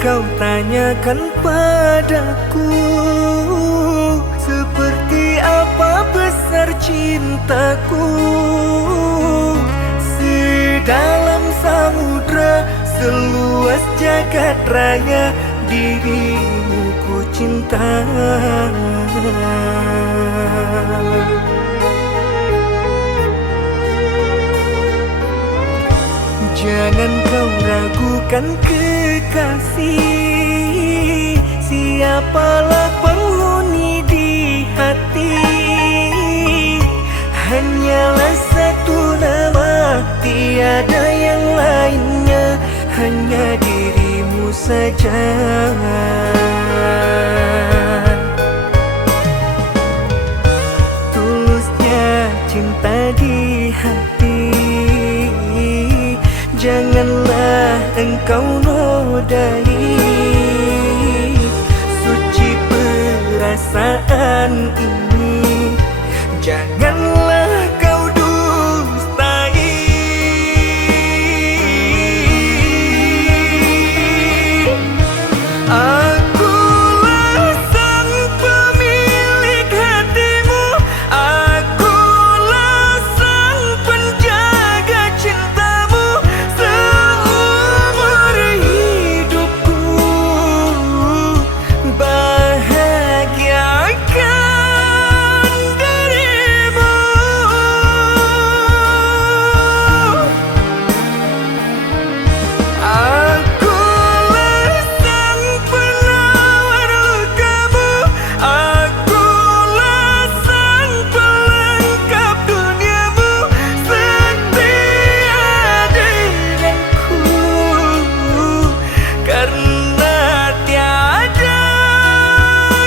kau tanyakan padaku, seperti apa besar cintaku. Sedalam samudra, seluas jagat raya, dirimu ku cinta. Jangan kau ragukan kekasih, siapalah penghuni di hati. Hanyalah satu nama, tiada yang lainnya, hanya dirimu saja. Tulusnya cinta di hati, janganlah engkau nodai. Suci perasaan ini, janganlah kau dustai. Akulah sang pemilik hatimu, akulah sang penjaga cintamu. Seumur hidupku bahagiakan dirimu. Akulah sang penawar lukamu, akulah sang pelengkap duniamu. Setia denganku, karena tiada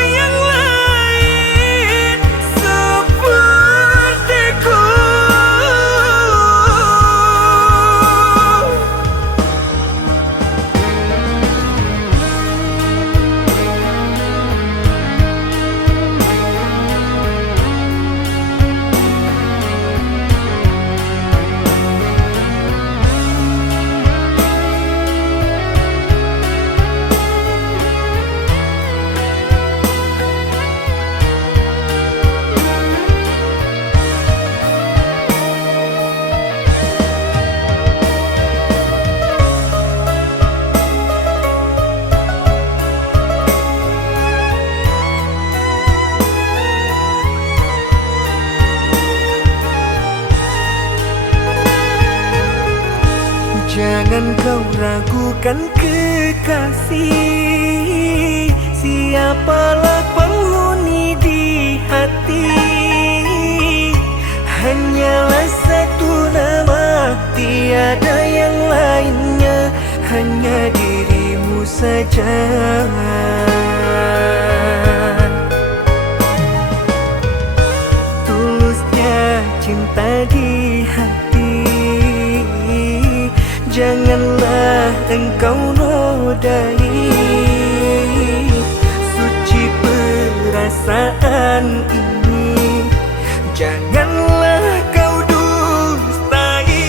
yang lain sepertiku. Jangan kau ragukan kekasih, siapalah penghuni di hati. Hanyalah satu nama, tiada yang lainnya, hanya dirimu saja. Tulusnya cinta di hati, janganlah engkau nodai. Suci perasaan ini, janganlah kau dustai.